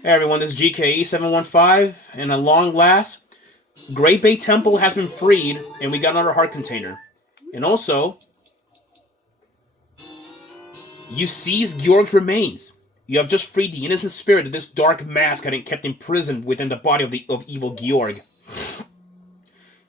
Hey everyone, this is GKE715, and at long last, Great Bay Temple has been freed, and we got another heart container. And also, you seized Georg's remains. You have just freed the innocent spirit of this dark mask had kept imprisoned within the body of evil Georg.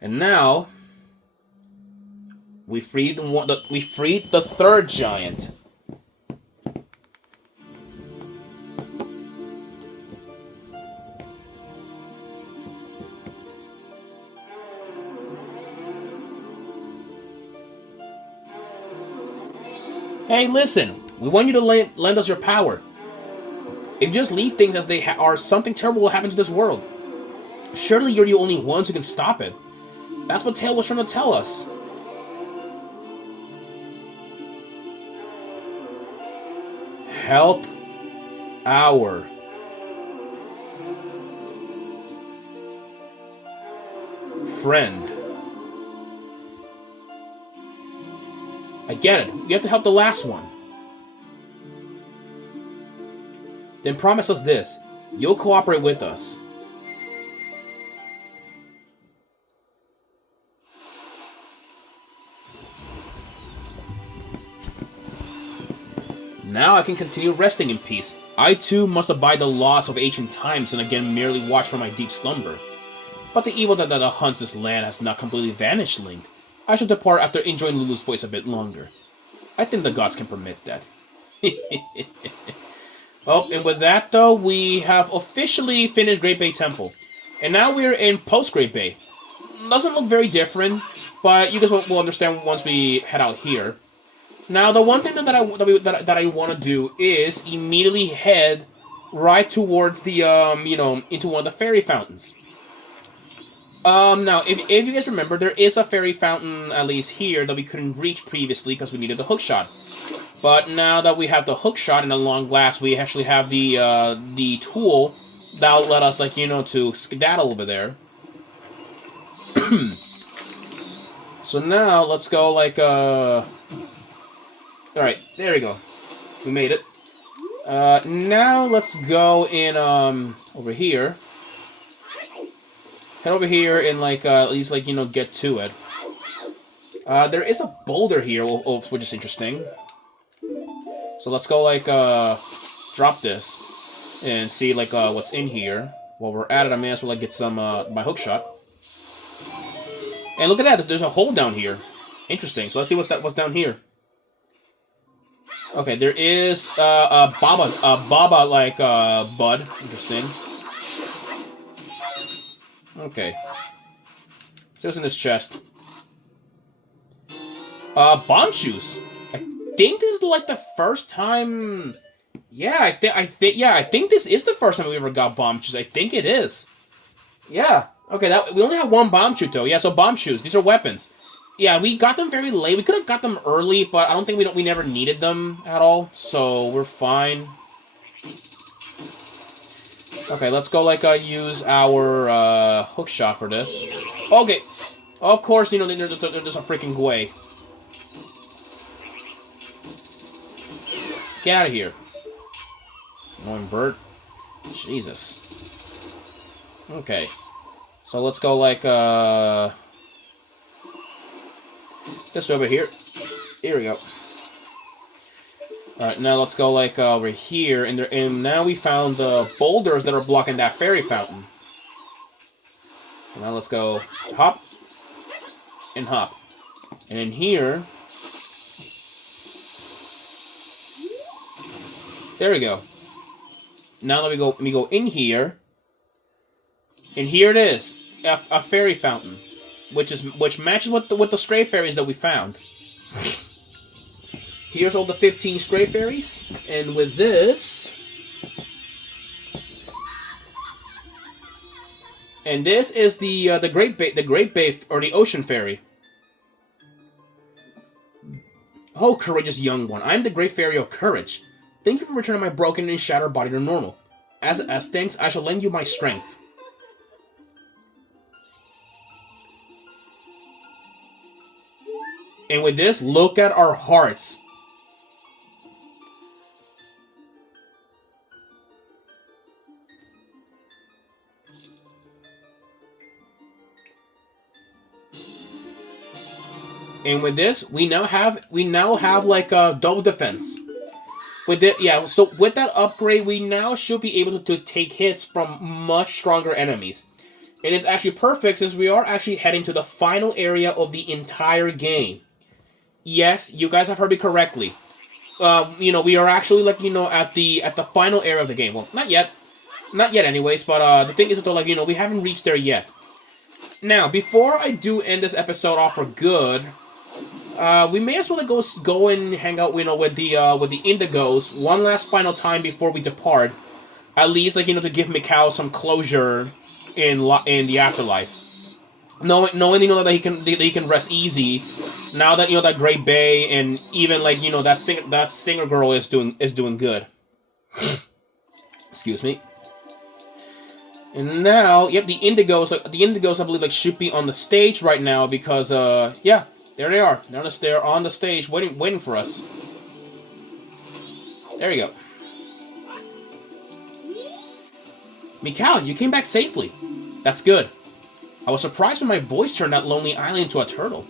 And now, we freed the third giant. Hey, listen, we want you to lend us your power. If you just leave things as they are, something terrible will happen to this world. Surely you're the only ones who can stop it. That's what Tail was trying to tell us. Help our friend. I get it. You have to help the last one. Then promise us this. You'll cooperate with us. Now I can continue resting in peace. I too must abide the loss of ancient times and again merely watch from my deep slumber. But the evil that haunts this land has not completely vanished, Link. I shall depart after enjoying Lulu's voice a bit longer. I think the gods can permit that. Oh, and with that though, we have officially finished Great Bay Temple. And now we're in post-Great Bay. Doesn't look very different, but you guys will understand once we head out here. Now, the one thing that I want to do is immediately head right towards the, into one of the fairy fountains. Now, if you guys remember, there is a fairy fountain, at least here, that we couldn't reach previously because we needed the hook shot. But now that we have the hook shot and the long glass, we actually have the tool that'll let us, to skedaddle over there. So now, let's go, Alright, there we go. We made it. Now let's go in, over here. Head over here and, at least, get to it. There is a boulder here, which is interesting. So let's go, drop this and see, what's in here. While we're at it, I may as well, get some, my hook shot. And look at that, there's a hole down here. Interesting, so let's see what's down here. Okay, there is a baba bud. Interesting. Okay. See what's in this chest. Bomb shoes. I think this is the first time. Yeah, I think this is the first time we ever got bomb shoes. I think it is. Yeah. Okay, we only have one bomb shoe though. Yeah, so bomb shoes. These are weapons. Yeah, we got them very late. We could have got them early, but I don't think we never needed them at all, so we're fine. Okay, let's go use our hook shot for this. Okay, of course, there's a freaking Gwei. Get out of here, annoying bird. Jesus. Okay, so let's go this way over here. Here we go. Alright, now let's go over here, and now we found the boulders that are blocking that fairy fountain. So now let's go hop and hop. And in here, there we go. Now let me go in here, and here it is, a fairy fountain. Which matches with the stray fairies that we found. Here's all the 15 stray fairies, and with this, and this is the Great Bay or the Ocean Fairy. Oh, courageous young one, I'm the Great Fairy of Courage. Thank you for returning my broken and shattered body to normal. As thanks, I shall lend you my strength. And with this, look at our hearts. and with this, we now have like a double defense. With it, yeah. So with that upgrade, we now should be able to take hits from much stronger enemies, and it's actually perfect since we are actually heading to the final area of the entire game. Yes, you guys have heard me correctly. We are actually like at the final area of the game. Well, not yet, anyways. But the thing is that like we haven't reached there yet. Now, before I do end this episode off for good, we may as well go and hang out, with the Indigos one last final time before we depart. At least, like to give Mikau some closure in the afterlife. Knowing that he can rest easy. Now that that Great Bay and even like that singer girl is doing good. Excuse me. And now, yep, the Indigos, I believe, like should be on the stage right now because, yeah, there they are. They're on the stage, waiting for us. There you go. Mikau, you came back safely. That's good. I was surprised when my voice turned that lonely island into a turtle.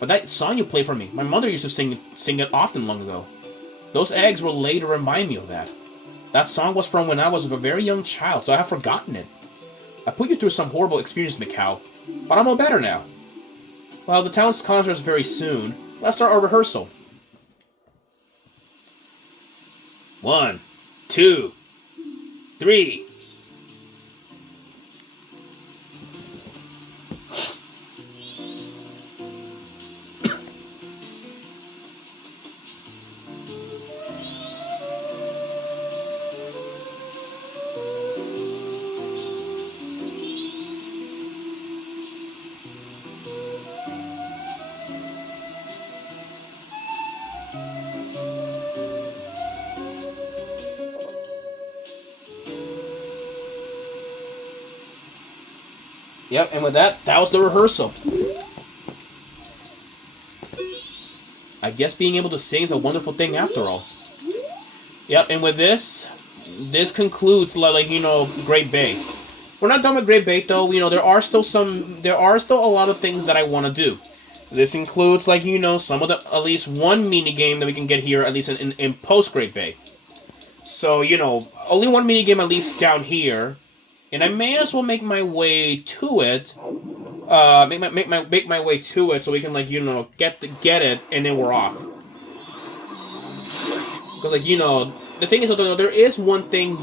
But that song you played for me, my mother used to sing it often long ago. Those eggs were laid to remind me of that. That song was from when I was a very young child, so I have forgotten it. I put you through some horrible experience, Mikau, but I'm all better now. Well, the town's concert is very soon. Let's start our rehearsal. 1, 2, 3. Yep, and with that was the rehearsal. I guess being able to sing is a wonderful thing after all. Yep, and with this concludes Great Bay. We're not done with Great Bay though. There are still a lot of things that I want to do. This includes some of at least one mini game that we can get here at least in post Great Bay. So only one mini game at least down here. And I may as well make my way to it. Make my way to it so we can get it and then we're off. Because the thing is there is one thing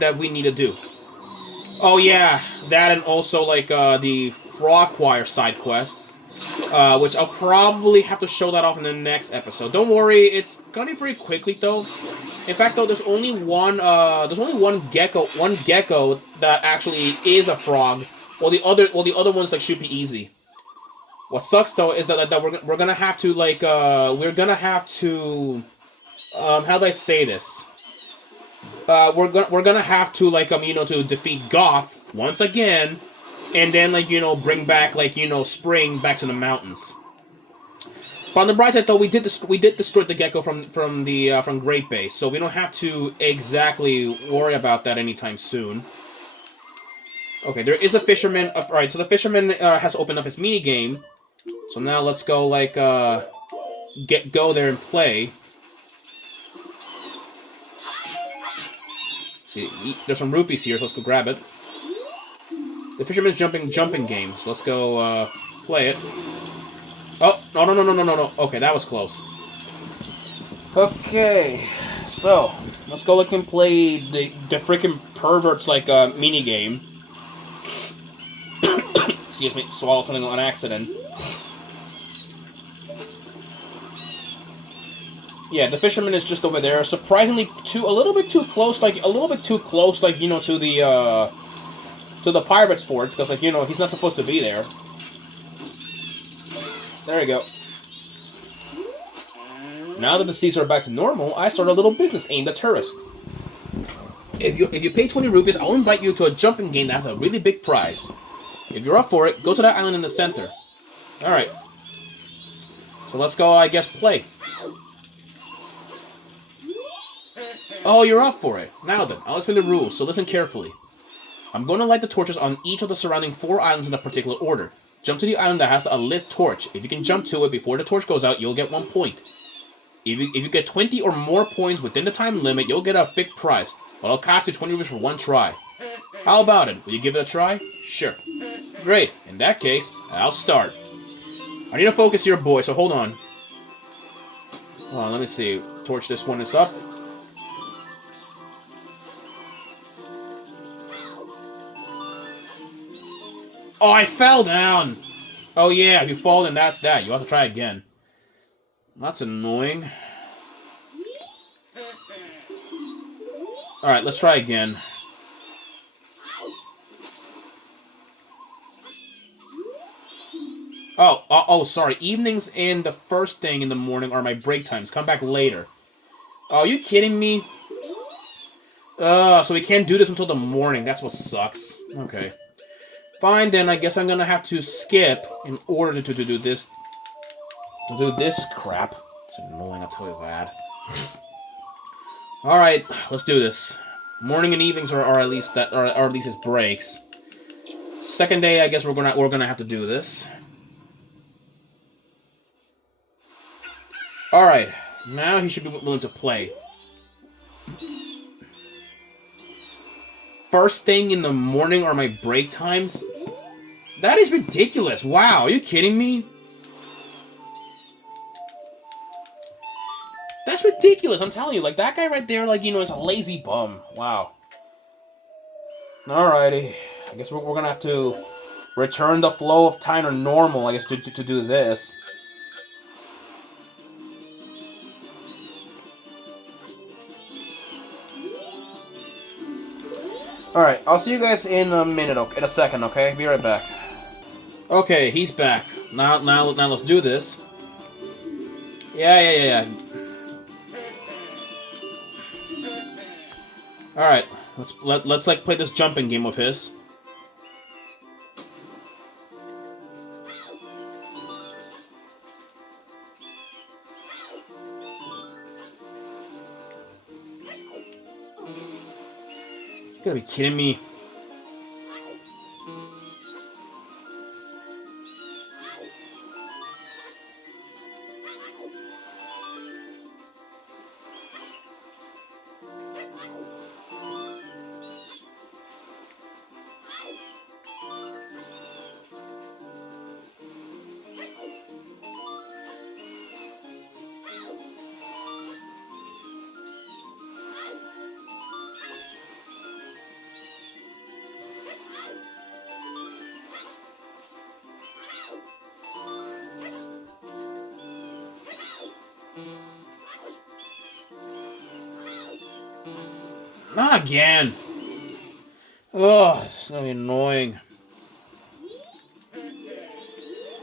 that we need to do. Oh yeah, that and also the Frog Choir side quest, which I'll probably have to show that off in the next episode. Don't worry, it's gonna be very quickly though. In fact, though, there's only one gecko that actually is a frog, while the other ones should be easy. What sucks though is that we're gonna have to how do I say this? We're gonna have to to defeat Goth once again, and then bring back Spring back to the mountains. But on the bright side, though, we did destroy the gecko from Great Bay, so we don't have to exactly worry about that anytime soon. Okay, there is a fisherman. Alright, so the fisherman has opened up his mini game. So now let's go go there and play. See, there's some rupees here, so let's go grab it. The fisherman's jumping game, so let's go play it. Oh, no. Okay, that was close. Okay, so, let's go and play the freaking perverts mini game. Excuse me, swallowed something on accident. Yeah, the fisherman is just over there. Surprisingly, a little bit too close, to the pirates' forts, because he's not supposed to be there. There we go. Now that the seas are back to normal, I start a little business aimed at tourists. If you pay 20 rupees, I'll invite you to a jumping game that has a really big prize. If you're up for it, go to that island in the center. Alright. So let's go, I guess, play. Oh, you're up for it. Now then, I'll explain the rules, so listen carefully. I'm going to light the torches on each of the surrounding 4 islands in a particular order. Jump to the island that has a lit torch. If you can jump to it before the torch goes out, you'll get 1 point. If you get 20 or more points within the time limit, you'll get a big prize. But it'll cost you 20 rupees for 1 try. How about it? Will you give it a try? Sure. Great. In that case, I'll start. I need to focus here, boy, so hold on. Hold on, let me see. Torch this one is up. Oh, I fell down! Oh yeah, if you fall, then that's that. You have to try again. That's annoying. Alright, let's try again. Oh, sorry. Evenings and the first thing in the morning are my break times. Come back later. Oh, are you kidding me? So we can't do this until the morning. That's what sucks. Okay. Fine, then I guess I'm gonna have to skip in order to do this. To do this crap. It's annoying, I'll tell you that. Alright, let's do this. Morning and evenings are at least his breaks. Second day, I guess we're gonna have to do this. Alright, now he should be willing to play. First thing in the morning are my break times? That is ridiculous. Wow, are you kidding me? That's ridiculous, I'm telling you. Like, that guy right there, like, you know, is a lazy bum. Wow. Alrighty. I guess we're gonna have to return the flow of time to normal, I guess, to do this. Alright, I'll see you guys in a minute, okay? In a second, okay? Be right back. Okay, he's back. Now let's do this. Yeah. Alright, let's like play this jumping game of his. You gotta be kidding me. Not again. Ugh, it's gonna be annoying.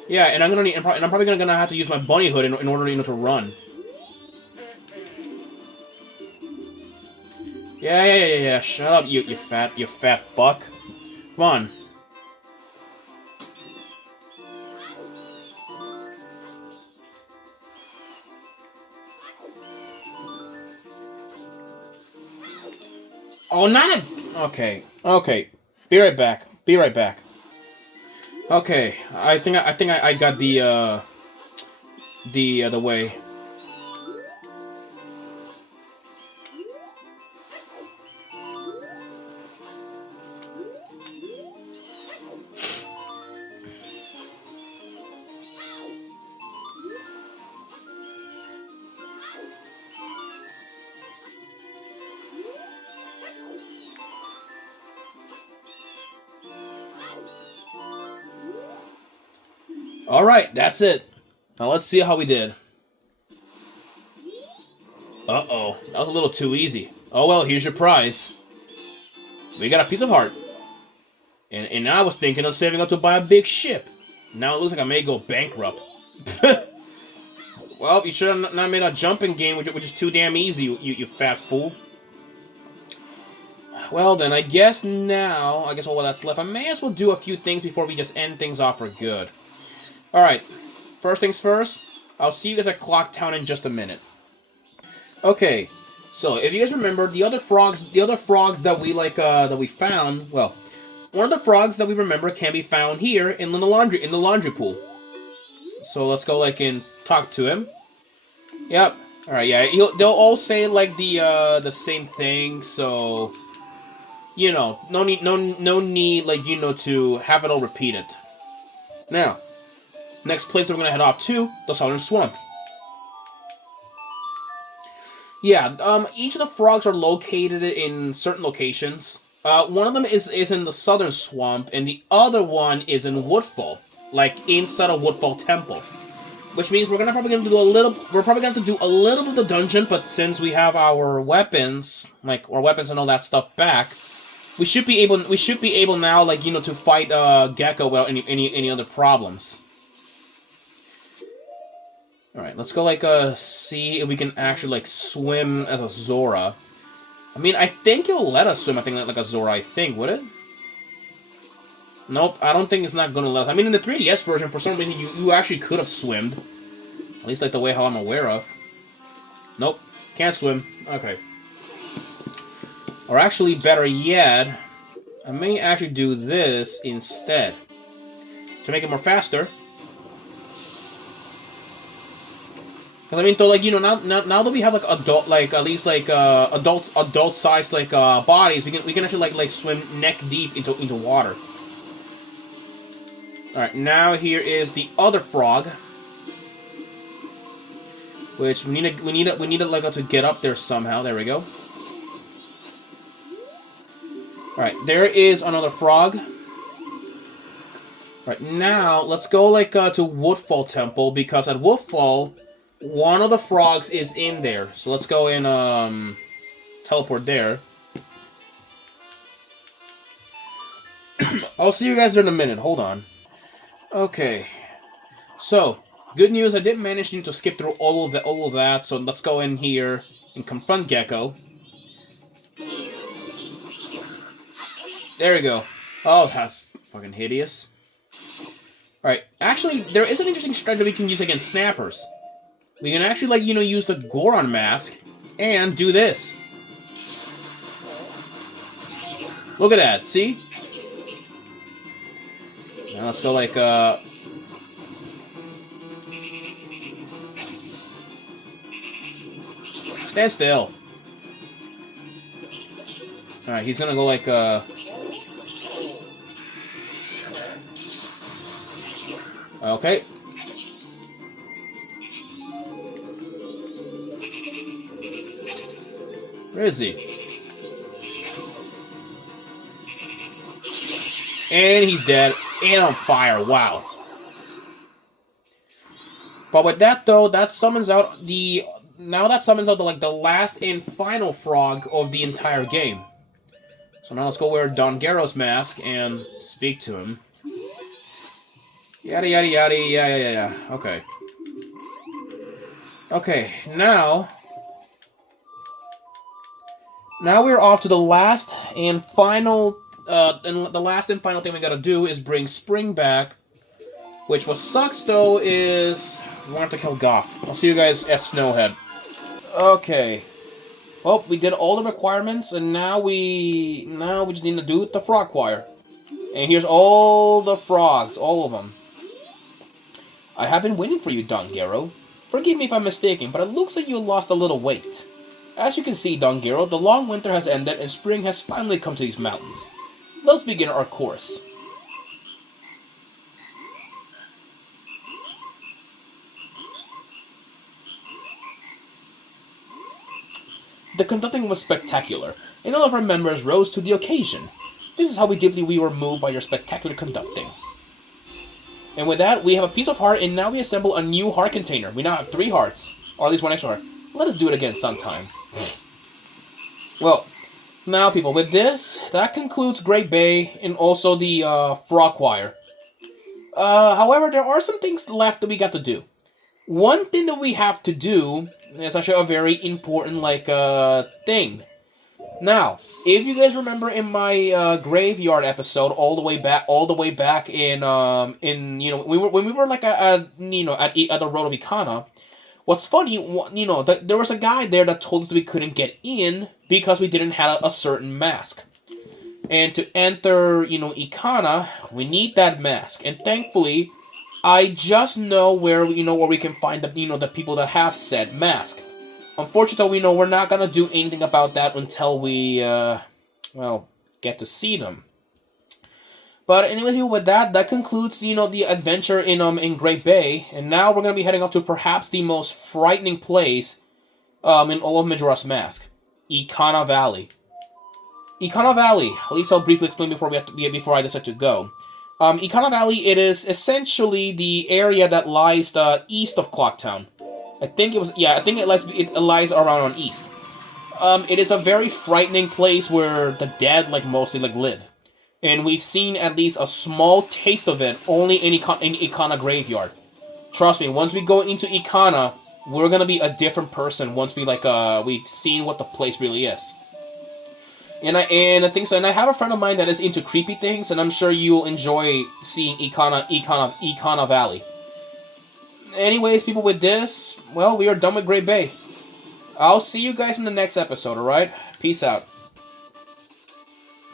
Yeah, and I'm probably gonna have to use my bunny hood in order, you know, to run. Yeah. Shut up, you fat fuck. Come on. Oh, not a... Okay. Be right back. Okay, I think I got the way. Alright, that's it. Now let's see how we did. Uh-oh, that was a little too easy. Oh well, here's your prize. We got a piece of heart. And I was thinking of saving up to buy a big ship. Now it looks like I may go bankrupt. Well, you should have not made a jumping game, which is too damn easy, you fat fool. Well then, I guess all that's left, I may as well do a few things before we just end things off for good. Alright, first things first, I'll see you guys at Clock Town in just a minute. Okay, so if you guys remember, the other frogs that we found, well, one of the frogs that we remember can be found here in the laundry pool. So let's go like and talk to him. Yep. All right. Yeah. They'll all say like the same thing. So you know, no need like to have it all repeated. Now, next place we're gonna head off to the Southern Swamp. Yeah. Each of the frogs are located in certain locations. One of them is in the Southern Swamp, and the other one is in Woodfall, like inside of Woodfall Temple. Which means we're probably gonna do a little. We're probably gonna have to do a little bit of the dungeon, but since we have our weapons, like our weapons and all that stuff back, we should be able. We should be able now, like to fight Gecko without any other problems. All right, let's go like see if we can actually like swim as a Zora. I mean, I think it'll let us swim. I think like a Zora. I think would it? Nope, I don't think it's not gonna let us. I mean, in the 3DS version, for some reason, you actually could have swimmed. At least like the way how I'm aware of. Nope, can't swim. Okay. Or actually, better yet, I may actually do this instead to make it more faster. Because I mean, though, like now that we have like adult, like at least like adult sized like bodies, we can actually like swim neck deep into water. All right, now here is the other frog, which we need to like to get up there somehow. There we go. All right, there is another frog. All right, now let's go like to Woodfall Temple, because at Woodfall, one of the frogs is in there. So let's go and teleport there. I'll see you guys there in a minute. Hold on. Okay, so good news. I did manage to skip through all of that. So let's go in here and confront Gecko. There we go. Oh, that's fucking hideous. All right, actually, there is an interesting strike that we can use against snappers. We can actually like use the Goron mask and do this. Look at that. See? Now let's go like stand still. Alright, he's gonna go like okay. Where is he? And he's dead. And on fire. Wow. But with that though, that summons out the last and final frog of the entire game. So now let's go wear Don Garrow's mask and speak to him. Yada yada yada yada yada. Okay. Okay, now we're off to the last and final thing we gotta do is bring Spring back. Which what sucks though is we want to kill Goth. I'll see you guys at Snowhead. Okay. Well, we did all the requirements, and now we just need to do the frog choir. And here's all the frogs, all of them. I have been waiting for you, Don Garrow. Forgive me if I'm mistaken, but it looks like you lost a little weight. As you can see, Don Garrow, the long winter has ended and spring has finally come to these mountains. Let's begin our course. The conducting was spectacular, and all of our members rose to the occasion. This is how deeply we were moved by your spectacular conducting. And with that, we have a piece of heart, and now we assemble a new heart container. We now have 3 hearts, or at least 1 extra heart. Let us do it again sometime. Well, now people, with this, that concludes Great Bay, and also the frog choir. However, there are some things left that we got to do. One thing that we have to do is actually a very important, thing. Now, if you guys remember in my graveyard episode, all the way back in when we were like at the Road of Ikana. What's funny, there was a guy there that told us we couldn't get in because we didn't have a certain mask. And to enter, Ikana, we need that mask. And thankfully, I just know where where we can find the people that have said mask. Unfortunately, we know we're not gonna do anything about that until we well, get to see them. But anyways, with that concludes the adventure in Great Bay, and now we're gonna be heading off to perhaps the most frightening place in all of Majora's Mask, Ikana Valley. Ikana Valley. At least I'll briefly explain before I decide to go. Ikana Valley. It is essentially the area that lies east of Clocktown. I think it was. Yeah, I think it lies around on east. It is a very frightening place where the dead mostly live, and we've seen at least a small taste of it only in Ikana Graveyard. Trust me, once we go into Ikana, we're gonna be a different person once we've seen what the place really is. And I think so. And I have a friend of mine that is into creepy things, and I'm sure you'll enjoy seeing Ikana Valley. Anyways, people, with this, well, we are done with Great Bay. I'll see you guys in the next episode. All right, peace out.